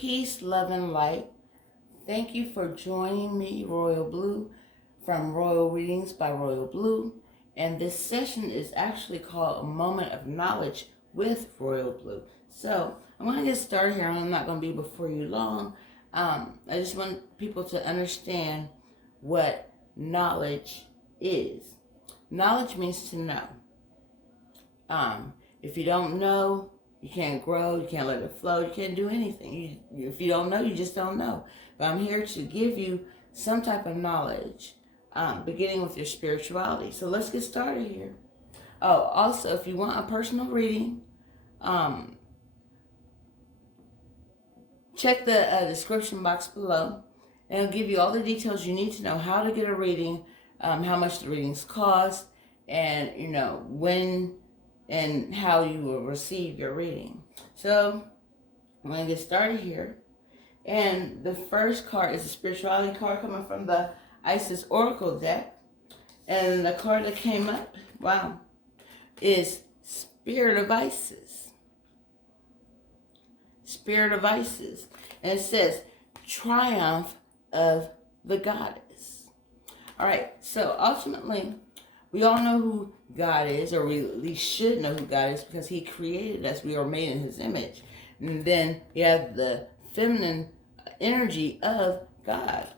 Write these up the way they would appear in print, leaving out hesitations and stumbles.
Peace, love, and light. Thank you for joining me, Royal Blue, from Royal Readings by Royal Blue. And this session is actually called A Moment of Knowledge with Royal Blue. So I'm going to get started here. I'm not going to be before you long. I just want people to understand what knowledge is. Knowledge means to know. If you don't know, you can't grow, you can't let it flow, you can't do anything. If you don't know, you just don't know. But I'm here to give you some type of knowledge, beginning with your spirituality. So let's get started here. Oh, also, if you want a personal reading, check the description box below, and it'll give you all the details you need to know how to get a reading, how much the readings cost, and when and how you will receive your reading. So I'm going to get started here. And the first card is a spirituality card coming from the Isis Oracle deck. And the card that came up, wow, is Spirit of Isis. Spirit of Isis. And it says, Triumph of the Goddess. All right, so ultimately, we all know who God is, or we at least should know who God is, because He created us. We are made in His image. And then you have the feminine energy of God.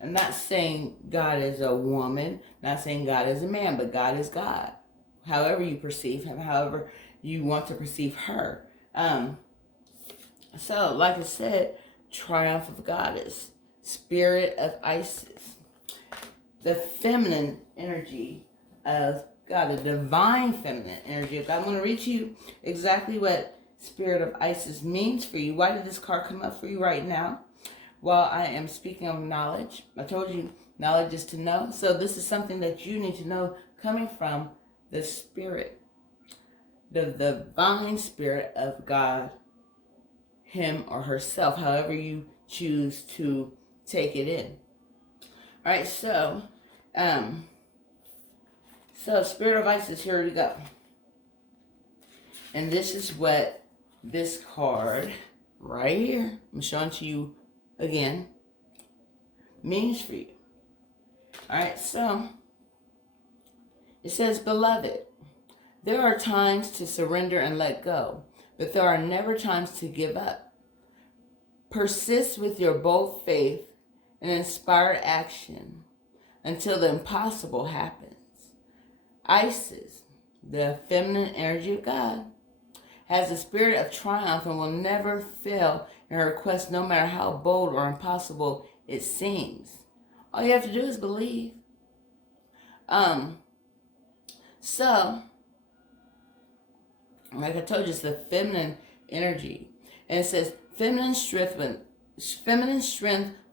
I'm not saying God is a woman, not saying God is a man, but God is God. However you perceive Him, however you want to perceive her. So, like I said, Triumph of Goddess, Spirit of Isis, the feminine energy of God, the divine feminine energy of God. I'm going to read to you exactly what Spirit of Isis means for you. Why did this card come up for you right now? Well, I am speaking of knowledge. I told you knowledge is to know. So this is something that you need to know coming from the Spirit, the divine Spirit of God, Him or herself, however you choose to take it in. All right, so Spirit of Isis, here we go. And this is what this card right here, I'm showing to you again, means for you. All right, so it says, Beloved, there are times to surrender and let go, but there are never times to give up. Persist with your bold faith and inspired action until the impossible happens. Isis, the feminine energy of God, has a spirit of triumph and will never fail in her quest, no matter how bold or impossible it seems. All you have to do is believe. So, like I told you, it's the feminine energy. And it says, feminine strength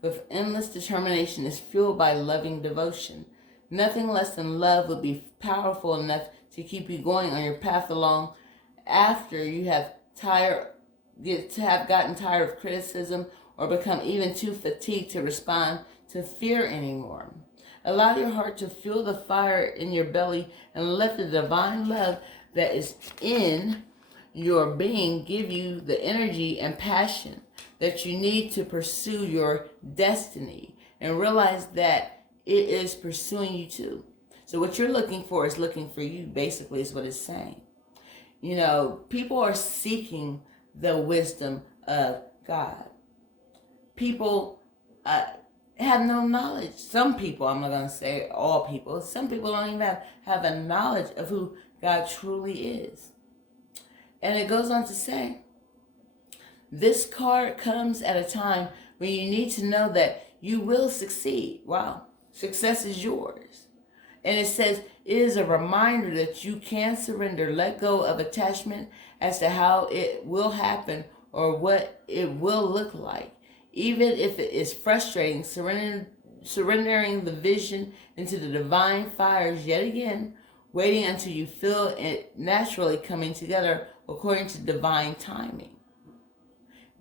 with endless determination is fueled by loving devotion. Nothing less than love would be powerful enough to keep you going on your path along after you have gotten tired of criticism or become even too fatigued to respond to fear anymore. Allow your heart to fuel the fire in your belly and let the divine love that is in your being give you the energy and passion that you need to pursue your destiny, and realize that it is pursuing you too. So what you're looking for is looking for you, basically, is what it's saying. People are seeking the wisdom of God. People have no knowledge. Some people, I'm not going to say all people, some people don't even have a knowledge of who God truly is. And it goes on to say, this card comes at a time when you need to know that you will succeed. Wow. Success is yours. And it says, it is a reminder that you can surrender, let go of attachment as to how it will happen or what it will look like. Even if it is frustrating, surrendering the vision into the divine fires yet again, waiting until you feel it naturally coming together according to divine timing.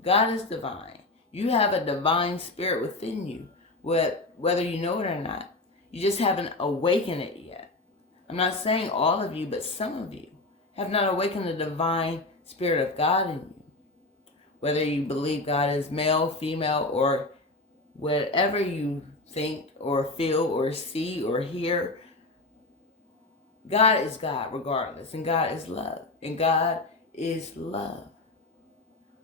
God is divine. You have a divine spirit within you, whether you know it or not. You just haven't awakened it yet. I'm not saying all of you, but some of you have not awakened the divine spirit of God in you. whether you believe God is male, female, or whatever you think or feel or see or hear. God is God regardless, and God is love, and God is love.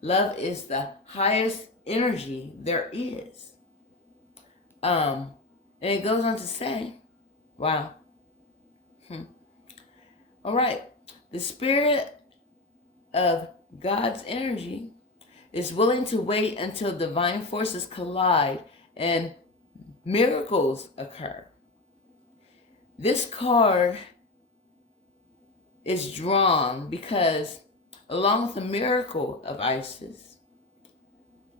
Love is the highest energy there is. And it goes on to say, wow. All right. The spirit of God's energy is willing to wait until divine forces collide and miracles occur. This card is drawn because, along with the miracle of Isis,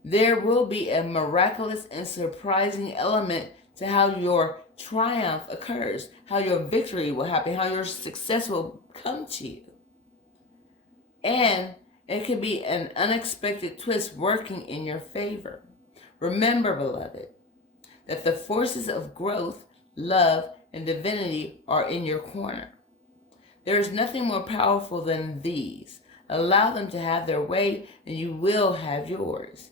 there will be a miraculous and surprising element to how your triumph occurs, how your victory will happen, how your success will come to you. And it could be an unexpected twist working in your favor. Remember, beloved, that the forces of growth, love, and divinity are in your corner. There is nothing more powerful than these. Allow them to have their way, and you will have yours.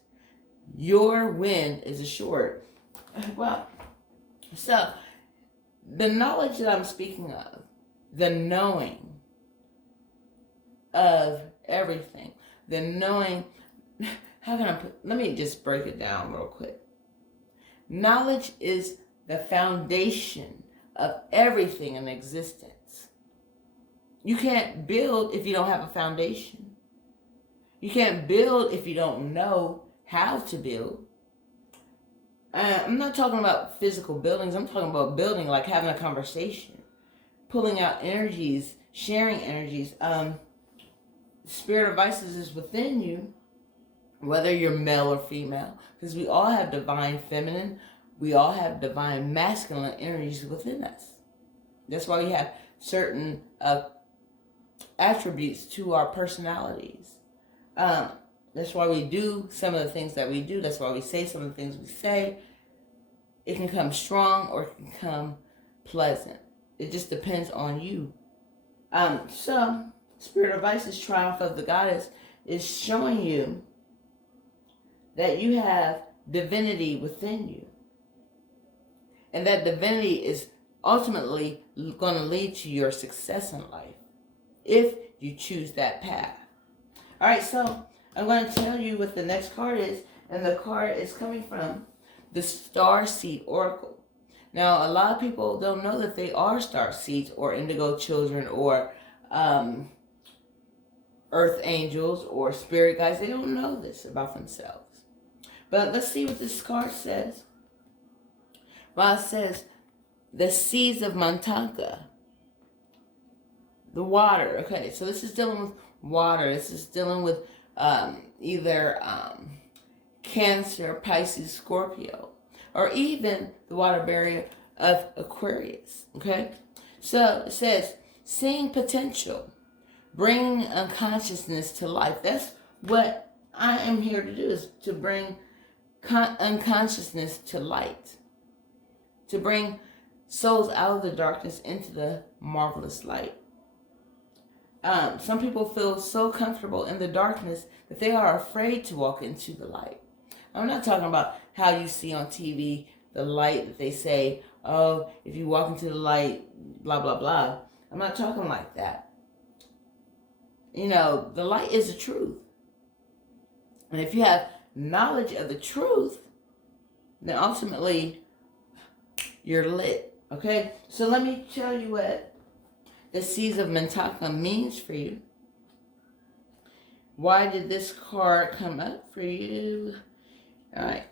Your win is assured. Well, so the knowledge that I'm speaking of, the knowing of everything, the knowing, let me just break it down real quick. Knowledge is the foundation of everything in existence. You can't build if you don't have a foundation. You can't build if you don't know how to build. I'm not talking about physical buildings. I'm talking about building, like having a conversation, pulling out energies, sharing energies. Spirit of Isis is within you, whether you're male or female, because we all have divine feminine, we all have divine masculine energies within us. That's why we have certain attributes to our personalities. That's why we do some of the things that we do. That's why we say some of the things we say. It can come strong or it can come pleasant. It just depends on you. So, Spirit of Isis, Triumph of the Goddess, is showing you that you have divinity within you. And that divinity is ultimately going to lead to your success in life, if you choose that path. All right, so I'm going to tell you what the next card is, and the card is coming from the Star Seed Oracle. Now, a lot of people don't know that they are star seeds or indigo children or earth angels or spirit guides. They don't know this about themselves. But let's see what this card says. Well, it says, the seeds of Mantanka. The water. Okay, so this is dealing with water. This is dealing with either Cancer, Pisces, Scorpio, or even the water barrier of Aquarius. Okay, so it says, seeing potential, bringing unconsciousness to life. That's what I am here to do, is to bring unconsciousness to light, to bring souls out of the darkness into the marvelous light. Some people feel so comfortable in the darkness that they are afraid to walk into the light. I'm not talking about how you see on TV the light that they say, oh, if you walk into the light, blah, blah, blah. I'm not talking like that. You know, the light is the truth. And if you have knowledge of the truth, then ultimately you're lit. Okay? So let me tell you what the seeds of Mintaka means for you. Why did this card come up for you? All right.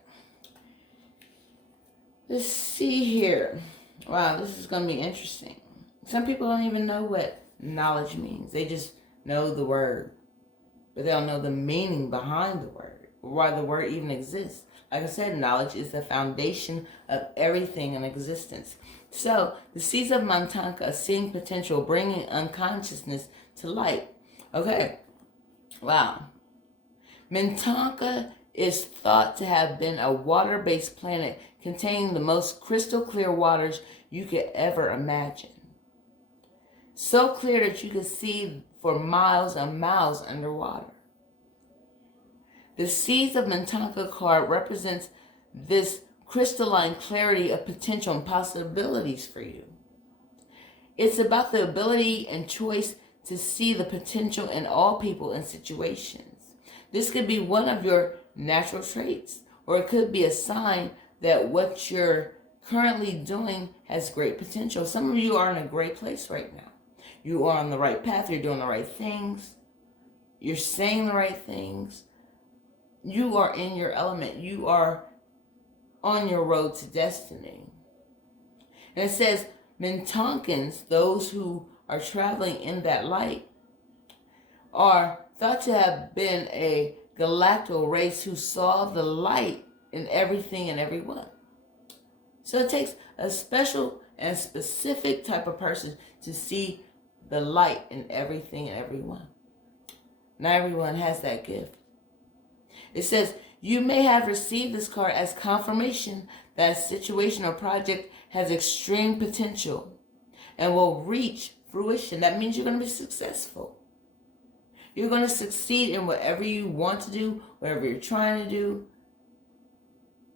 Let's see here. Wow, this is going to be interesting. Some people don't even know what knowledge means. They just know the word, but they don't know the meaning behind the word, or why the word even exists. Like I said, knowledge is the foundation of everything in existence. So, the seeds of Mantanka, seeing potential, bringing unconsciousness to light. Okay, wow. Mintanka is thought to have been a water-based planet containing the most crystal clear waters you could ever imagine. So clear that you could see for miles and miles underwater. The Seeds of Mintanka card represents this crystalline clarity of potential and possibilities for you. It's about the ability and choice to see the potential in all people and situations. This could be one of your natural traits, or it could be a sign that what you're currently doing has great potential. Some of you are in a great place right now. You are on the right path. You're doing the right things. You're saying the right things. You are in your element. You are on your road to destiny. And it says, Mintankans, those who are traveling in that light, are thought to have been a galactal race who saw the light in everything and everyone. So it takes a special and specific type of person to see the light in everything and everyone. Not everyone has that gift. It says, you may have received this card as confirmation that a situation or project has extreme potential and will reach fruition. That means you're going to be successful. You're going to succeed in whatever you want to do, whatever you're trying to do,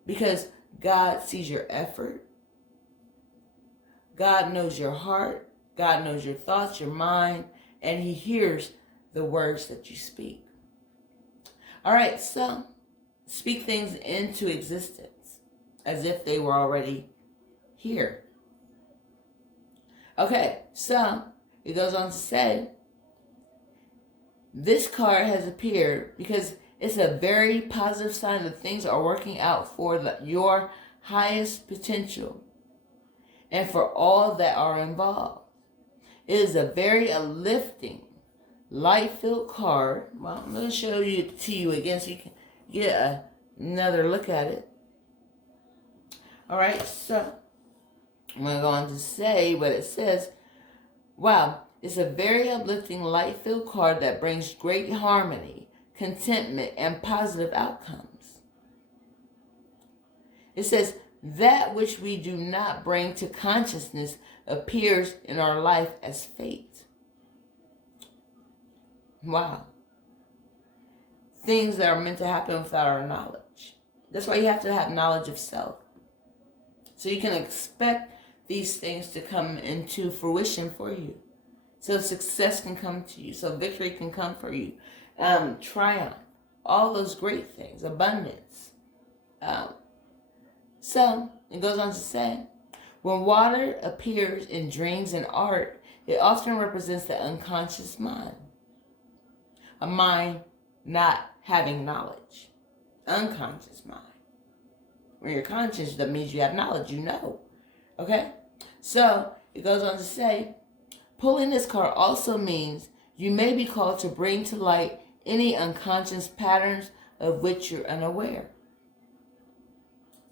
because God sees your effort. God knows your heart. God knows your thoughts, your mind, and He hears the words that you speak. All right, so speak things into existence as if they were already here. Okay, so it goes on to say, this card has appeared because it's a very positive sign that things are working out for your highest potential and for all that are involved. It is a very uplifting, light-filled card. Well, I'm going to show it to you again so you can get another look at it. All right, so I'm going to go on to say what it says. Wow, it's a very uplifting, light-filled card that brings great harmony, contentment, and positive outcomes. It says, that which we do not bring to consciousness appears in our life as fate. Wow. Things that are meant to happen without our knowledge. That's why you have to have knowledge of self. So you can expect these things to come into fruition for you. So success can come to you. So victory can come for you. Triumph. All those great things. Abundance. So it goes on to say, when water appears in dreams and art, it often represents the unconscious mind. A mind not having knowledge. Unconscious mind. When you're conscious, that means you have knowledge, you know. Okay? So it goes on to say, pulling this card also means you may be called to bring to light any unconscious patterns of which you're unaware.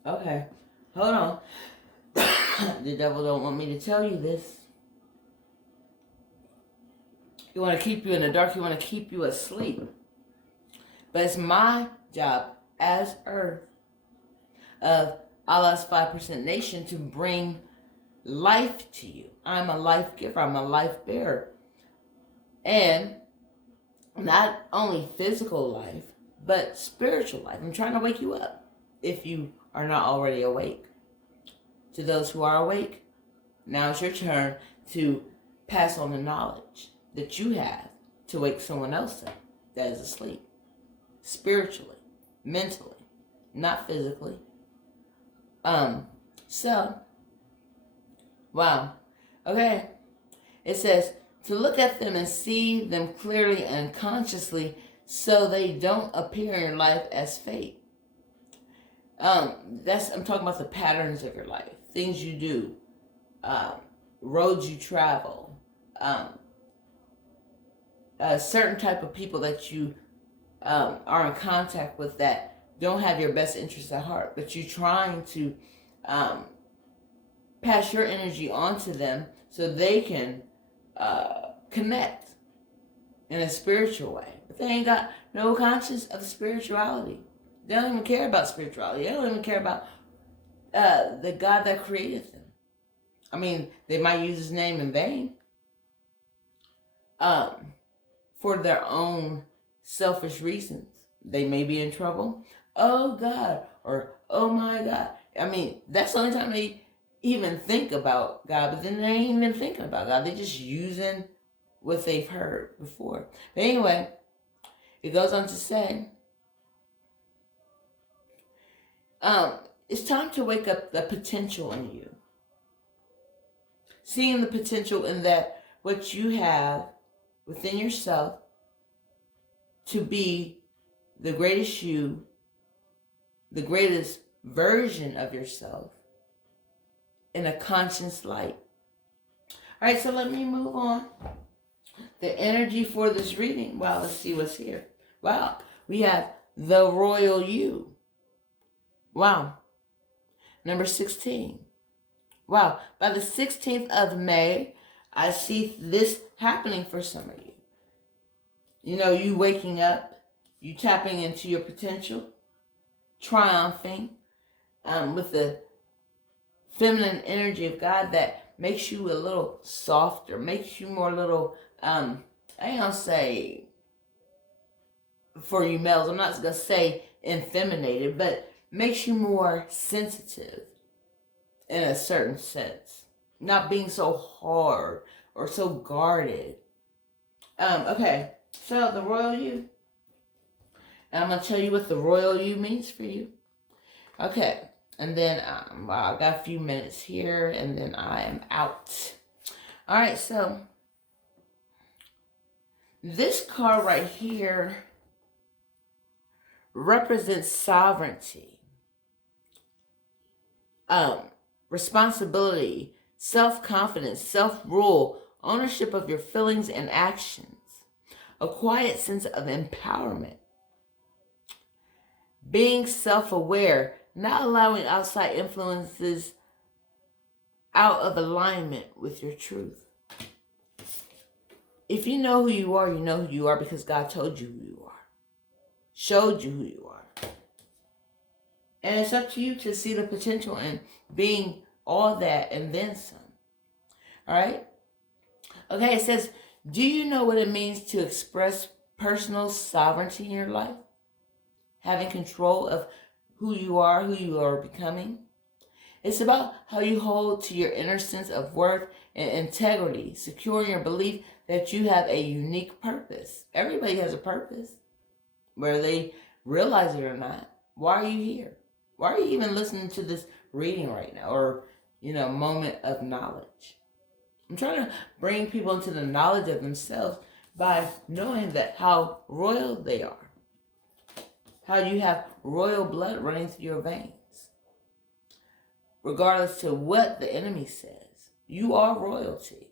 Okay, hold on. The devil don't want me to tell you this. He want to keep you in the dark. He want to keep you asleep. But it's my job as Earth of Allah's 5% nation to bring life to you. I'm a life giver. I'm a life bearer. And not only physical life, but spiritual life. I'm trying to wake you up if you are not already awake. To those who are awake, now it's your turn to pass on the knowledge that you have to wake someone else up that is asleep. Spiritually, mentally, not physically. So, wow. Okay. It says, to look at them and see them clearly and consciously so they don't appear in your life as fate. I'm talking about the patterns of your life, things you do, roads you travel, a certain type of people that you are in contact with that don't have your best interests at heart, but you're trying to pass your energy on to them so they can connect in a spiritual way. But they ain't got no conscience of spirituality. They don't even care about spirituality. They don't even care about the God that created them. I mean, they might use His name in vain for their own selfish reasons. they may be in trouble. Oh God, or oh my God. I mean, that's the only time they even think about God, but then they ain't even thinking about God. They're just using what they've heard before. But anyway, it goes on to say, it's time to wake up the potential in you. Seeing the potential in that what you have within yourself to be the greatest you, the greatest version of yourself in a conscious light. All right, so let me move on. The energy for this reading. Wow, let's see what's here. Wow, we have the royal you. Wow. Number 16. Wow, by the 16th of May, I see this happening for some of you. You know, you waking up, you tapping into your potential, triumphing with the feminine energy of God that makes you a little softer, makes you more little, I ain't gonna say for you males, I'm not gonna say effeminated, but makes you more sensitive in a certain sense. Not being so hard or so guarded. Okay, so the royal you. And I'm going to tell you what the royal you means for you. Okay, and then, wow, I got a few minutes here, and then I am out. All right, so this card right here represents sovereignty, responsibility, self-confidence, self-rule, ownership of your feelings and actions, a quiet sense of empowerment, being self-aware, not allowing outside influences out of alignment with your truth. If you know who you are, you know who you are because God told you who you are, showed you who you are. And it's up to you to see the potential in being all that and then some. All right? Okay, it says, do you know what it means to express personal sovereignty in your life? Having control of who you are becoming. It's about how you hold to your inner sense of worth and integrity, securing your belief that you have a unique purpose. Everybody has a purpose, whether they realize it or not. Why are you here? Why are you even listening to this reading right now, or, moment of knowledge? I'm trying to bring people into the knowledge of themselves by knowing that how royal they are. How you have royal blood running through your veins. Regardless to what the enemy says, you are royalty.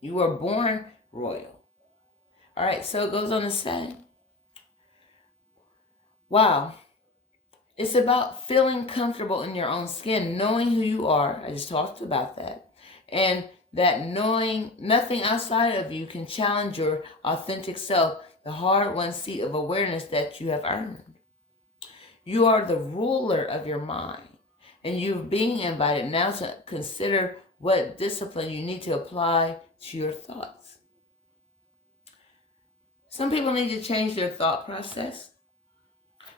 You were born royal. All right, so it goes on to say, wow, it's about feeling comfortable in your own skin, knowing who you are. I just talked about that. And that knowing nothing outside of you can challenge your authentic self, the hard-won seat of awareness that you have earned. You are the ruler of your mind, and you're being invited now to consider what discipline you need to apply to your thoughts. Some people need to change their thought process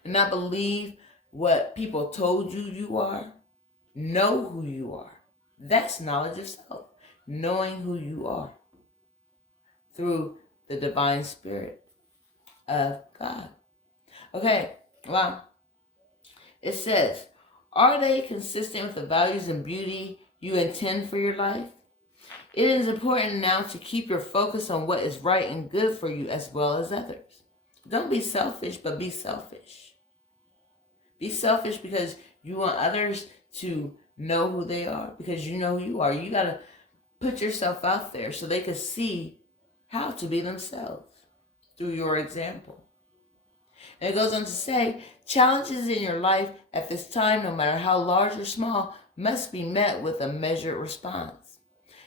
and not believe what people told you are. Know who you are. That's knowledge of self. Knowing who you are through the divine spirit of God. Okay, well, it says, are they consistent with the values and beauty you intend for your life? It is important now to keep your focus on what is right and good for you as well as others. Don't be selfish, but be selfish. Be selfish because you want others to know who they are, because you know who you are. You got to put yourself out there so they can see how to be themselves through your example. And it goes on to say, challenges in your life at this time, no matter how large or small, must be met with a measured response.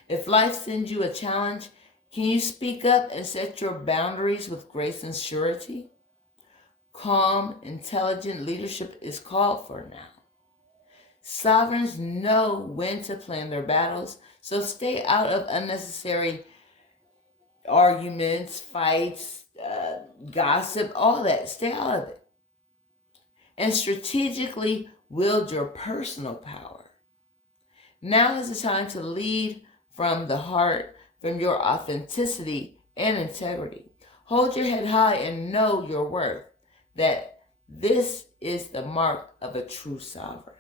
If life sends you a challenge, can you speak up and set your boundaries with grace and surety? Calm, intelligent leadership is called for now. Sovereigns know when to plan their battles, so stay out of unnecessary arguments, fights, gossip, all that. Stay out of it. And strategically wield your personal power. Now is the time to lead from the heart, from your authenticity and integrity. Hold your head high and know your worth. That this is the mark of a true sovereign.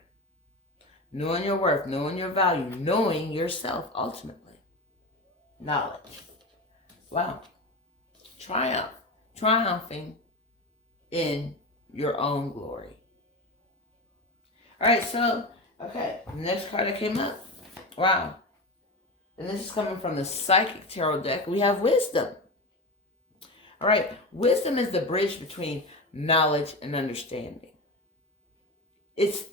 Knowing your worth, knowing your value, knowing yourself ultimately. Knowledge. Wow. Triumphing in your own glory. All right, so, okay, the next card that came up. Wow. And this is coming from the Psychic Tarot deck. We have wisdom. All right, wisdom is the bridge between knowledge and understanding. It's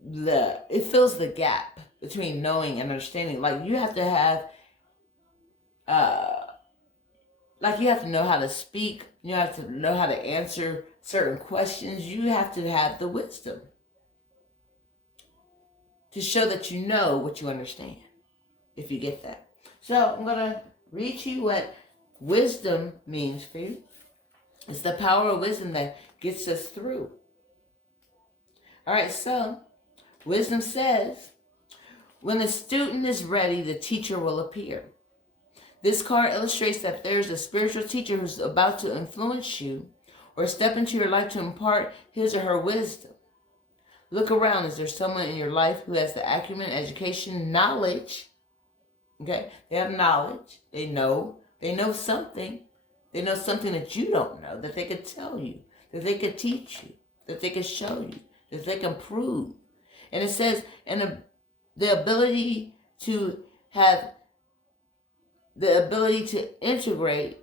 it fills the gap between knowing and understanding. Like you have to have, you have to know how to speak. You have to know how to answer certain questions. You have to have the wisdom to show that you know what you understand, if you get that. So I'm going to read you what wisdom means for you. It's the power of wisdom that gets us through. All right, so wisdom says, when the student is ready, the teacher will appear. This card illustrates that there's a spiritual teacher who's about to influence you or step into your life to impart his or her wisdom. Look around. Is there someone in your life who has the acumen, education, knowledge? Okay, they have knowledge. They know something. They know something that you don't know, that they could tell you, that they could teach you, that they could show you, that they can prove. And it says, and the ability to have the ability to integrate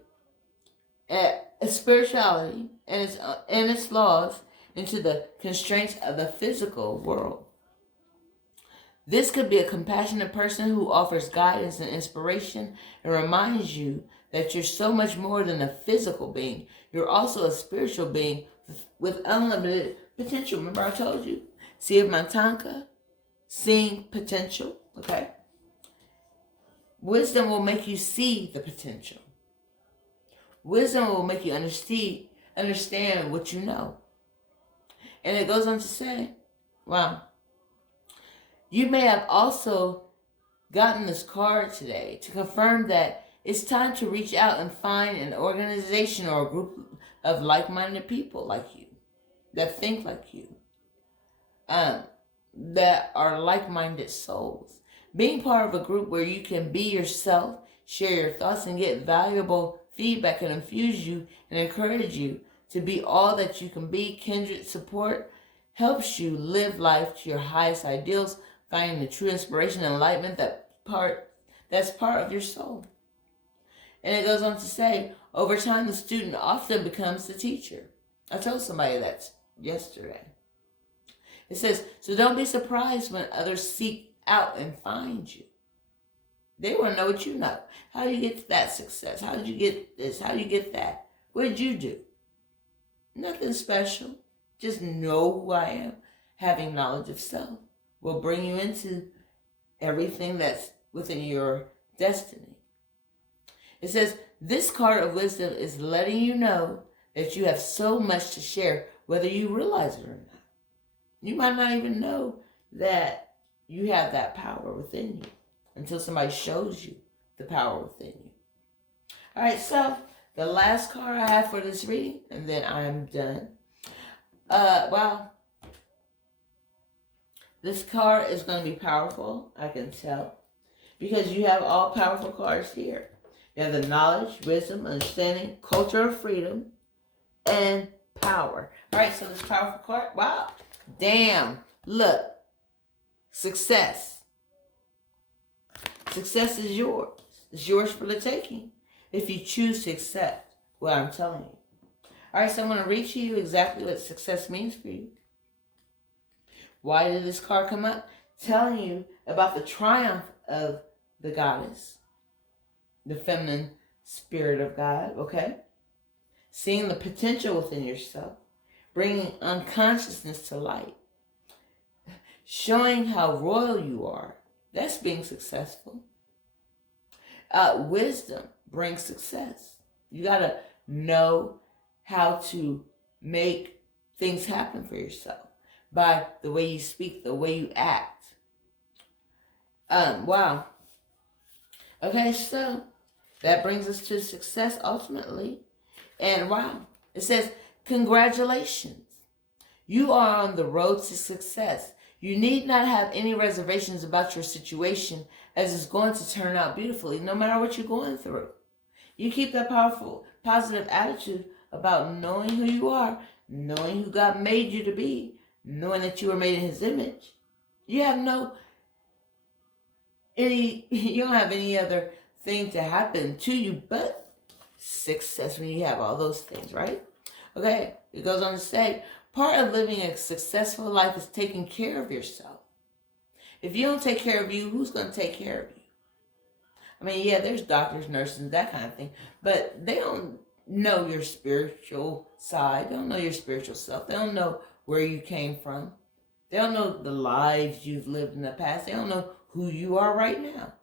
a spirituality and its laws into the constraints of the physical world. This could be a compassionate person who offers guidance and inspiration and reminds you that you're so much more than a physical being. You're also a spiritual being with unlimited potential. Remember I told you? Sea of Mantanka, seeing potential, okay? Wisdom will make you see the potential. Wisdom will make you understand what you know. And it goes on to say, wow, you may have also gotten this card today to confirm that it's time to reach out and find an organization or a group of like-minded people like you, that think like you, that are like-minded souls. Being part of a group where you can be yourself, share your thoughts, and get valuable feedback and infuse you and encourage you to be all that you can be. Kindred support helps you live life to your highest ideals, finding the true inspiration and enlightenment that's part of your soul. And it goes on to say, over time, the student often becomes the teacher. I told somebody that yesterday. It says, so don't be surprised when others seek out and find you. They want to know what you know. How do you get that success? How did you get this? How do you get that? What did you do? Nothing special. Just know who I am. Having knowledge of self will bring you into everything that's within your destiny. It says, this card of wisdom is letting you know that you have so much to share, whether you realize it or not. You might not even know that you have that power within you until somebody shows you the power within you. All right, so the last card I have for this reading, and then I'm done. Wow. This card is going to be powerful, I can tell, because you have all powerful cards here. You have the knowledge, wisdom, understanding, culture of freedom, and power. All right, so this powerful card, wow. Damn. Look. Success. Success is yours. It's yours for the taking if you choose to accept what I'm telling you. All right, so I'm going to read to you exactly what success means for you. Why did this card come up? Telling you about the triumph of the goddess, the feminine spirit of God, okay? Seeing the potential within yourself, bringing unconsciousness to light, showing how royal you are. That's being successful. Wisdom brings success. You got to know how to make things happen for yourself by the way you speak, the way you act. Wow. Okay, so that brings us to success ultimately. And wow, it says, congratulations. You are on the road to success. You need not have any reservations about your situation, as it's going to turn out beautifully no matter what you're going through. You keep that powerful, positive attitude about knowing who you are, knowing who God made you to be, knowing that you were made in His image. You don't have any other thing to happen to you but success when you have all those things, right? Okay, it goes on to say, part of living a successful life is taking care of yourself. If you don't take care of you, who's going to take care of you? I mean, yeah, there's doctors, nurses, that kind of thing, but they don't know your spiritual side. They don't know your spiritual self. They don't know where you came from. They don't know the lives you've lived in the past. They don't know who you are right now.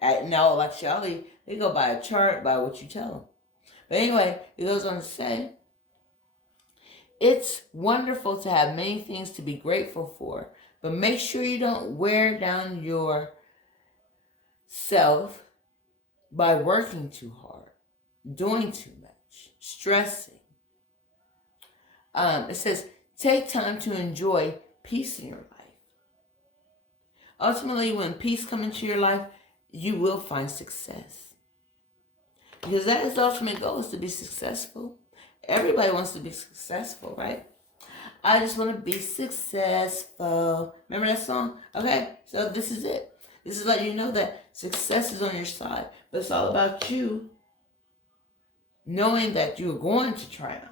In all actuality, they go by a chart, by what you tell them. But anyway, it goes on to say, it's wonderful to have many things to be grateful for, but make sure you don't wear down yourself by working too hard, doing too much, stressing. It says, take time to enjoy peace in your life. Ultimately, when peace comes into your life, you will find success. Because that is the ultimate goal, is to be successful. Everybody wants to be successful, right? I just want to be successful. Remember that song? Okay, so this is it. This is letting you know that success is on your side. But it's all about you knowing that you're going to triumph,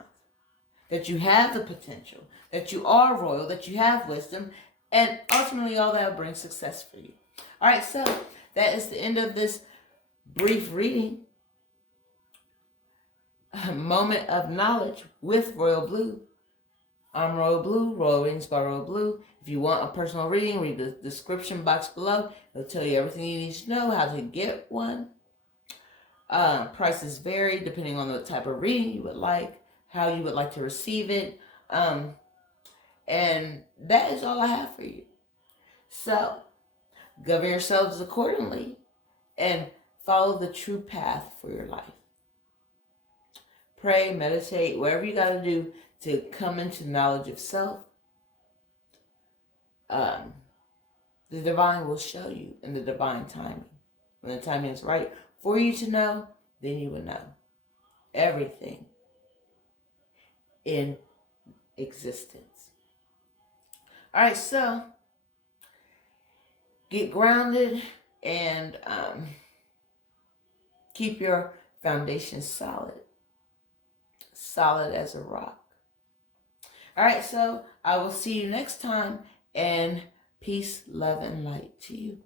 that you have the potential, that you are royal, that you have wisdom, and ultimately all that will bring success for you. All right, so that is the end of this brief reading. A moment of knowledge with Royal Blue. I'm Royal Blue, Royal Readings by Royal Blue. If you want a personal reading, read the description box below. It'll tell you everything you need to know, how to get one. Prices vary depending on the type of reading you would like, how you would like to receive it. And that is all I have for you. So, govern yourselves accordingly and follow the true path for your life. Pray, meditate, whatever you got to do to come into knowledge of self. The divine will show you in the divine timing. When the timing is right for you to know, then you will know everything in existence. All right, so get grounded and keep your foundation solid as a rock. All right, so I will see you next time, and peace, love, and light to you.